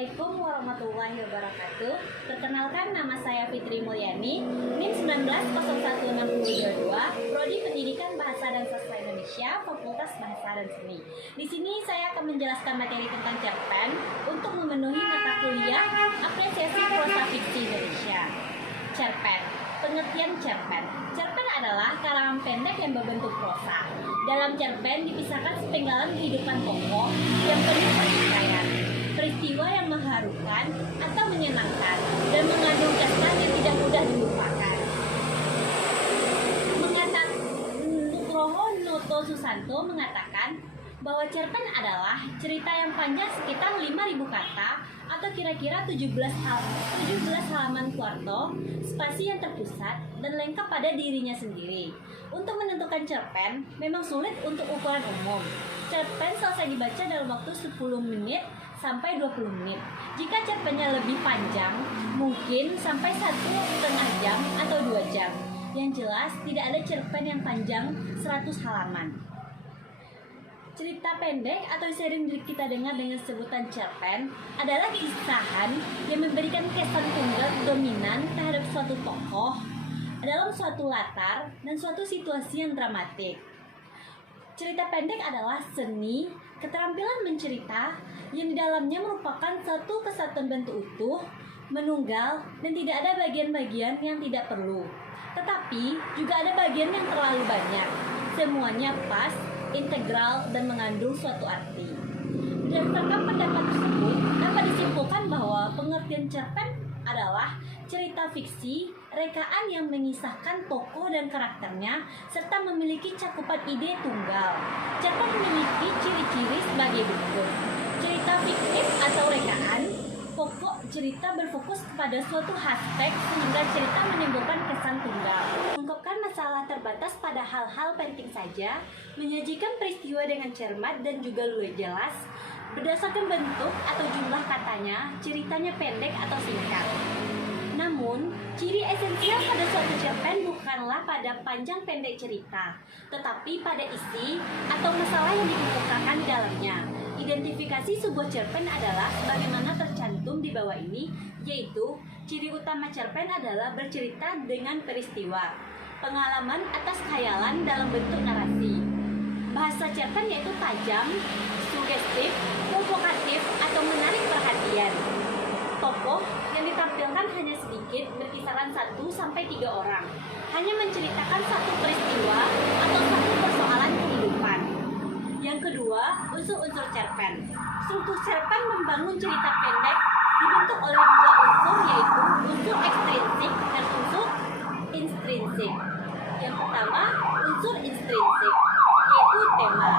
Assalamualaikum warahmatullahi wabarakatuh. Perkenalkan, nama saya Fitri Mulyani, NIM 19016022, Prodi Pendidikan Bahasa dan Sastra Indonesia, Fakultas Bahasa dan Seni. Di sini saya akan menjelaskan materi tentang cerpen untuk memenuhi mata kuliah Apresiasi Prosa Fiksi Indonesia. Cerpen. Pengertian cerpen. Cerpen adalah karangan pendek yang berbentuk prosa. Dalam cerpen dipisahkan sepenggalan kehidupan pokok yang penuh pertikaian, peristiwa yang mengharukan atau menyenangkan, dan mengandung kesan yang tidak mudah dilupakan. Nugroho Noto Susanto mengatakan bahwa cerpen adalah cerita yang panjang sekitar 5.000 kata atau kira-kira 17 halaman kuarto, spasi yang terpusat dan lengkap pada dirinya sendiri. Untuk menentukan cerpen memang sulit untuk ukuran umum. Cerpen selesai dibaca dalam waktu 10 menit sampai 20 menit. Jika cerpennya lebih panjang, mungkin sampai 1,5 jam atau 2 jam. Yang jelas, tidak ada cerpen yang panjang 100 halaman. Cerita pendek atau sering kita dengar dengan sebutan cerpen adalah kisahan yang memberikan kesan tunggal dominan terhadap suatu tokoh dalam suatu latar dan suatu situasi yang dramatik. Cerita pendek adalah seni, keterampilan mencerita yang di dalamnya merupakan satu kesatuan bentuk utuh, menunggal, dan tidak ada bagian-bagian yang tidak perlu. Tetapi juga ada bagian yang terlalu banyak. Semuanya pas, integral, dan mengandung suatu arti. Berdasarkan pendapat tersebut, dapat disimpulkan bahwa pengertian cerpen adalah cerita fiksi, rekaan yang mengisahkan tokoh dan karakternya, serta memiliki cakupan ide tunggal. Cerpen memiliki ciri-ciri sebagai berikut. Cerita fiktif atau rekaan, pokok cerita berfokus kepada suatu aspek sehingga cerita menimbulkan kesan tunggal. Mengungkapkan masalah terbatas pada hal-hal penting saja, menyajikan peristiwa dengan cermat dan juga luwes jelas. Berdasarkan bentuk atau jumlah katanya, ceritanya pendek atau singkat. Namun, ciri esensial pada suatu cerpen bukanlah pada panjang pendek cerita, tetapi pada isi atau masalah yang dikemukakan di dalamnya. Identifikasi sebuah cerpen adalah sebagaimana tercantum di bawah ini, yaitu ciri utama cerpen adalah bercerita dengan peristiwa, pengalaman atas khayalan dalam bentuk narasi. Bahasa cerpen yaitu tajam, sugestif, provokatif, atau menarik perhatian. Tokoh yang ditampilkan hanya sedikit, berkisaran 1-3 orang, hanya menceritakan satu peristiwa atau satu persoalan kehidupan. Yang kedua, unsur-unsur cerpen. Struktur cerpen membangun cerita pendek dibentuk oleh 2 unsur, yaitu unsur ekstrinsik dan unsur intrinsik. Yang pertama, unsur intrinsik, yaitu tema.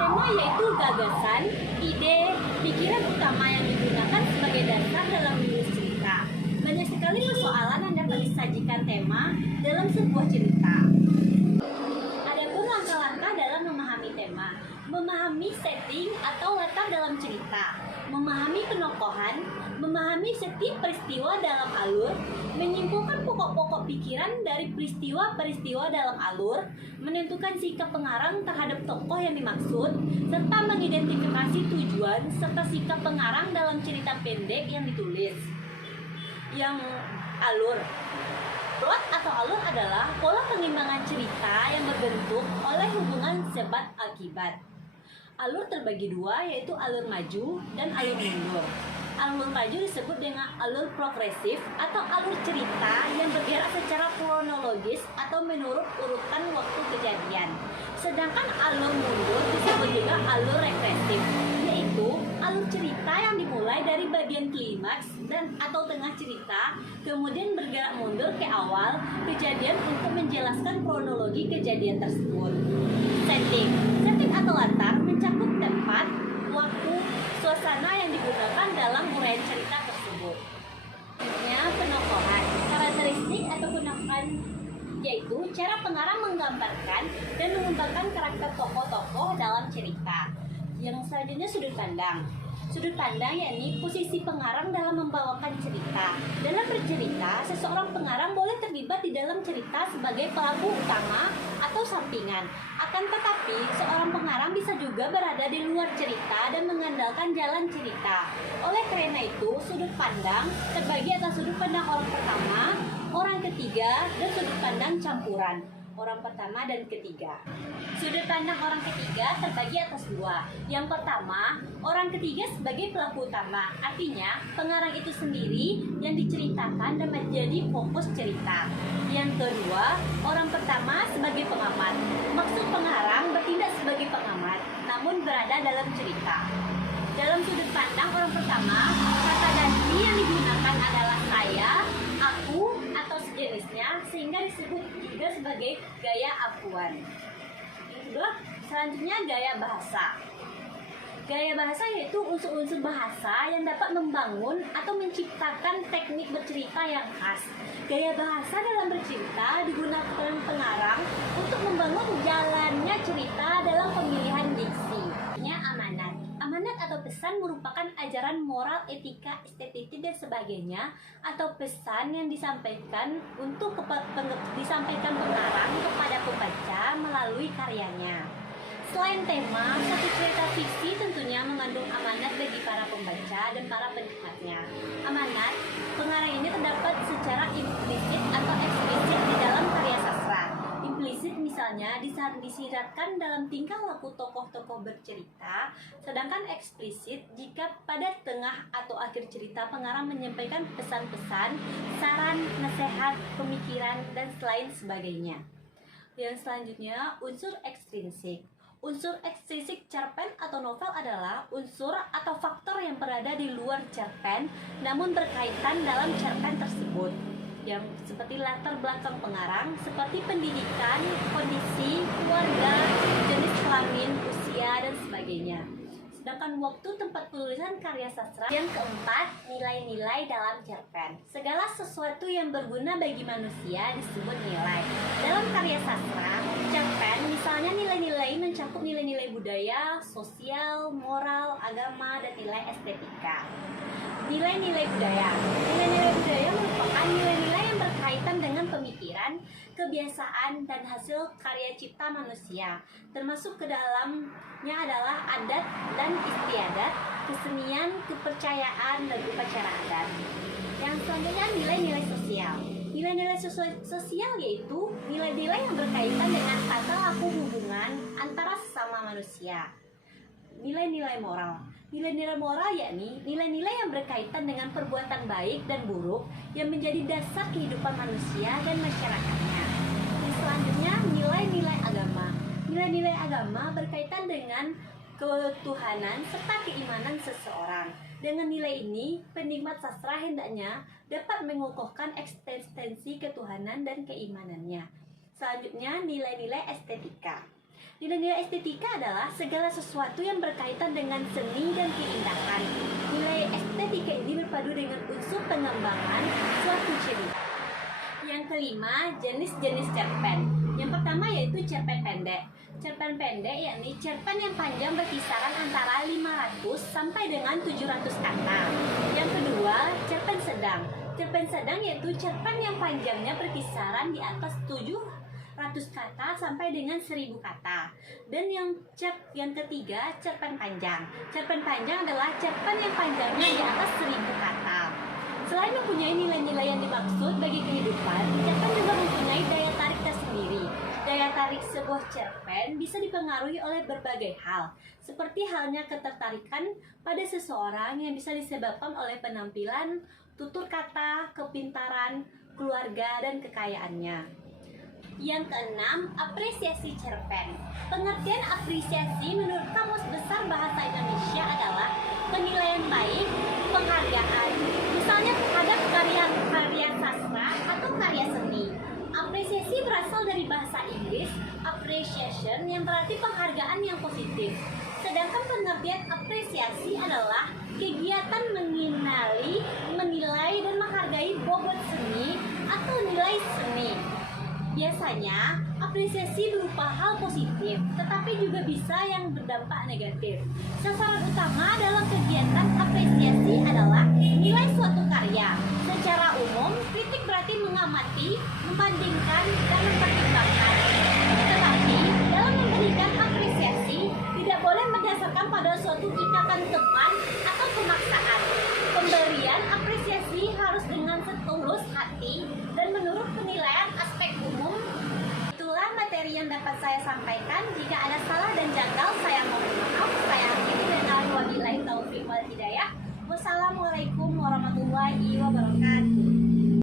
Tema yaitu gagasan, ide, pikiran utama yang digunakan sebagai dasar dalam menulis cerita. Banyak sekali persoalan yang dapat disajikan tema dalam sebuah cerita. Adapun langkah-langkah dalam memahami tema: memahami setting atau latar dalam cerita, memahami penokohan, memahami setiap peristiwa dalam alur, menyimpulkan pokok-pokok pikiran dari peristiwa-peristiwa dalam alur, menentukan sikap pengarang terhadap tokoh yang dimaksud, serta mengidentifikasi tujuan serta sikap pengarang dalam cerita pendek yang ditulis. Yang alur. Plot atau alur adalah pola pengimbangan cerita yang berbentuk oleh hubungan sebab akibat. Alur terbagi 2, yaitu alur maju dan alur mundur. Alur maju disebut dengan alur progresif atau alur cerita yang bergerak secara kronologis atau menurut urutan waktu kejadian. Sedangkan alur mundur disebut juga alur regresif, yaitu alur cerita yang dimulai dari bagian klimaks dan atau tengah cerita, kemudian bergerak mundur ke awal kejadian untuk menjelaskan kronologi kejadian tersebut. Setting atau latar mencakup tempat, waktu, suasana yang digunakan dalam uraian cerita tersebut. Selanjutnya, penokohan. Karakteristik atau penokohan yaitu cara pengarang menggambarkan dan mengembangkan karakter tokoh-tokoh dalam cerita. Yang selanjutnya, sudut pandang. Sudut pandang yakni posisi pengarang dalam membawakan cerita. Dalam bercerita, seseorang pengarang boleh terlibat di dalam cerita sebagai pelaku utama atau sampingan. Akan tetapi, seorang pengarang bisa juga berada di luar cerita dan mengandalkan jalan cerita. Oleh karena itu, yaitu sudut pandang terbagi atas sudut pandang orang pertama, orang ketiga, dan sudut pandang campuran orang pertama dan ketiga. Sudut pandang orang ketiga terbagi atas dua. Yang pertama, orang ketiga sebagai pelaku utama, artinya pengarang itu sendiri yang diceritakan dan menjadi fokus cerita. Yang kedua, orang pertama sebagai pengamat. Maksud pengarang bertindak sebagai pengamat, namun berada dalam cerita. Dalam sudut pandang orang pertama, kata ganti yang digunakan adalah saya, aku, atau sejenisnya, sehingga disebut juga sebagai gaya akuan. Yang kedua, selanjutnya gaya bahasa. Gaya bahasa yaitu unsur-unsur bahasa yang dapat membangun atau menciptakan teknik bercerita yang khas. Gaya bahasa dalam bercerita digunakan pengarang untuk membangun jalannya cerita dalam pemilihan diksi. Amanat. Amanat atau pesan merupakan ajaran moral, etika, estetik, dan sebagainya, atau pesan yang disampaikan disampaikan pengarang kepada pembaca melalui karyanya. Selain tema, satu cerita fiksi tentunya mengandung amanat bagi para pembaca dan para penikmatnya. Amanat, pengarang ini terdapat secara implisit atau eksplisit di dalam karya sastra. Implisit misalnya disiratkan dalam tingkah laku tokoh-tokoh bercerita, sedangkan eksplisit jika pada tengah atau akhir cerita pengarang menyampaikan pesan-pesan, saran, nasihat, pemikiran, dan lain sebagainya. Yang selanjutnya, unsur ekstrinsik. Unsur ekstrinsik cerpen atau novel adalah unsur atau faktor yang berada di luar cerpen namun berkaitan dalam cerpen tersebut, yang seperti latar belakang pengarang, seperti pendidikan, kondisi, keluarga, jenis kelamin, usia, dan sebagainya. Sedangkan waktu tempat penulisan karya sastra. Yang keempat, nilai-nilai dalam cerpen. Segala sesuatu yang berguna bagi manusia disebut nilai. Dalam karya sastra, cerpen misalnya nilai-nilai mencakup nilai-nilai budaya, sosial, moral, agama, dan nilai estetika. Nilai-nilai budaya. Nilai-nilai budaya merupakan nilai-nilai yang berkaitan dengan pemikiran, kebiasaan, dan hasil karya cipta manusia. Termasuk ke dalamnya adalah adat dan istiadat, kesenian, kepercayaan, dan upacara adat. Yang selanjutnya nilai-nilai sosial. Nilai-nilai sosial yaitu nilai-nilai yang berkaitan dengan tata laku hubungan antara sesama manusia. Nilai-nilai moral. Nilai-nilai moral yakni nilai-nilai yang berkaitan dengan perbuatan baik dan buruk yang menjadi dasar kehidupan manusia dan masyarakatnya. Dan selanjutnya nilai-nilai agama. Nilai-nilai agama berkaitan dengan ketuhanan serta keimanan seseorang. Dengan nilai ini, penikmat sastra hendaknya dapat mengukuhkan eksistensi ketuhanan dan keimanannya. Selanjutnya nilai-nilai estetika. Nilai-nilai estetika adalah segala sesuatu yang berkaitan dengan seni dan keindahan. Nilai estetika ini berpadu dengan unsur pengembangan suatu cerita. Yang kelima, jenis-jenis cerpen. Yang pertama yaitu cerpen pendek. Cerpen pendek yakni cerpen yang panjang berkisaran antara 500 sampai dengan 700 kata. Yang kedua, cerpen sedang. Cerpen sedang yaitu cerpen yang panjangnya berkisaran di atas 700 kata sampai dengan 1000 kata. Dan yang ketiga, cerpen panjang. Cerpen panjang adalah cerpen yang panjangnya di atas 1000 kata. Selain mempunyai nilai-nilai yang dimaksud bagi kehidupan, cerpen juga mempunyai daya tarik tersendiri. Daya tarik sebuah cerpen bisa dipengaruhi oleh berbagai hal, seperti halnya ketertarikan pada seseorang yang bisa disebabkan oleh penampilan, tutur kata, kepintaran, keluarga, dan kekayaannya. Yang keenam, apresiasi cerpen. Pengertian apresiasi menurut Kamus Besar Bahasa Indonesia adalah penilaian baik, penghargaan, misalnya terhadap karya sastra atau karya seni. Apresiasi berasal dari bahasa Inggris appreciation yang berarti penghargaan yang positif. Sedangkan pengertian apresiasi adalah kegiatan mengenali, menilai, dan menghargai bobot seni atau nilai seni. Biasanya, apresiasi berupa hal positif, tetapi juga bisa yang berdampak negatif. Sasaran utama dalam kegiatan apresiasi adalah nilai suatu karya. Secara umum, kritik berarti mengamati, membandingkan, dan mempertimbangkan. Tetapi, dalam memberikan apresiasi, tidak boleh berdasarkan pada suatu ikatan teman atau pemaksaan. Pemberi yang dapat saya sampaikan. Jika ada salah dan janggal, saya mohon maaf. Saya akhiri dengan wabillahi taufiq wal hidayah. Wassalamualaikum warahmatullahi wabarakatuh.